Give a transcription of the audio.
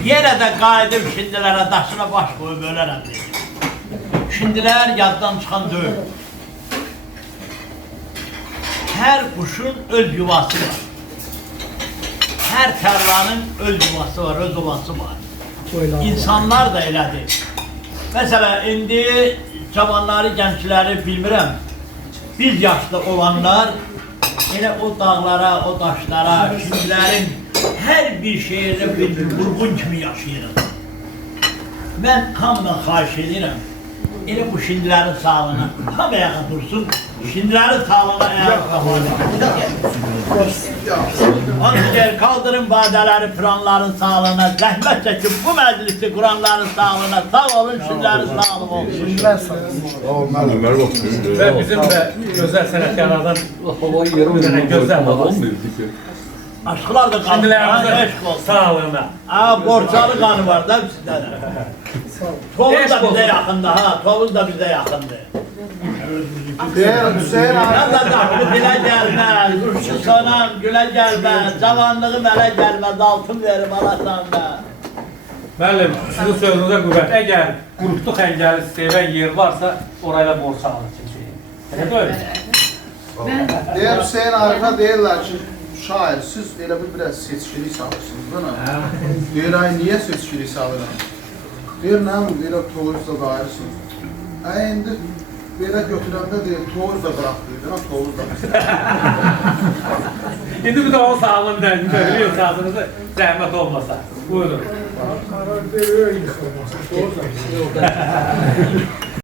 Yenə də qayıdıb şimdilərə daşına baş qoyub ölərəm dedim. Şimdilər yaddan çıxan deyil. Hər quşun öz yuvası var. Hər tərlanın öz yuvası var, öz ovası var. İnsanlar da elədir. Məsələn, indi cavanları, gəncləri bilmirəm. Biz yaşlı olanlar elə o dağlara, o daşlara, şimdilərin hər bir şeyini bilmir, vurgun kimi yaşayırıq. Mən hamıdan xahiş edirəm. Elə bu şimdilərin sağlığına tam ayağa dursun, şimdilərin sağlığına ayağa qalxır. Onun için kaldırın badələri Kur'anların sağlığına, zəhmət çəkib bu məclisi Kur'anların sağlığına, sağ olun, şimdilərin sağlığı olsun. Ve bizim de güzel sənətkarlardan gözəl babası. Aşklar da kanı, eşk olsun. Sağlığına. Borçalı kanı var da bizde de. Tovuz da bize yakındı ha, Tovuz da bize yakındı. Hüseyin abi. Yazacak bu dile gelmez, kuşu sonan güle gelmez, cavanlığı mele gelmez, altın verim alasan da. Müəllim, sizin sözünüzə qüvvət. Əgər qurutluq əngəli sevən yer varsa, orayla borç alır keçəyim. Elə böyle. Deyir Hüseyin Arif'e deyirler ki, şair siz elə biraz seçkilik salırsınız değil mi? Deyir ay niye seçkilik salıram? Deyir ne mi? Deyir Tovuz'da dairəsiniz. İndi belə götürəndə deyir Tovuz da bıraxdıydı, Tovuz da İndi bir de o sağlığın dənini görüyor sağlığınızı zəhmət olmasa. Buyurun. Karar veriyor yıkılması. Doğru.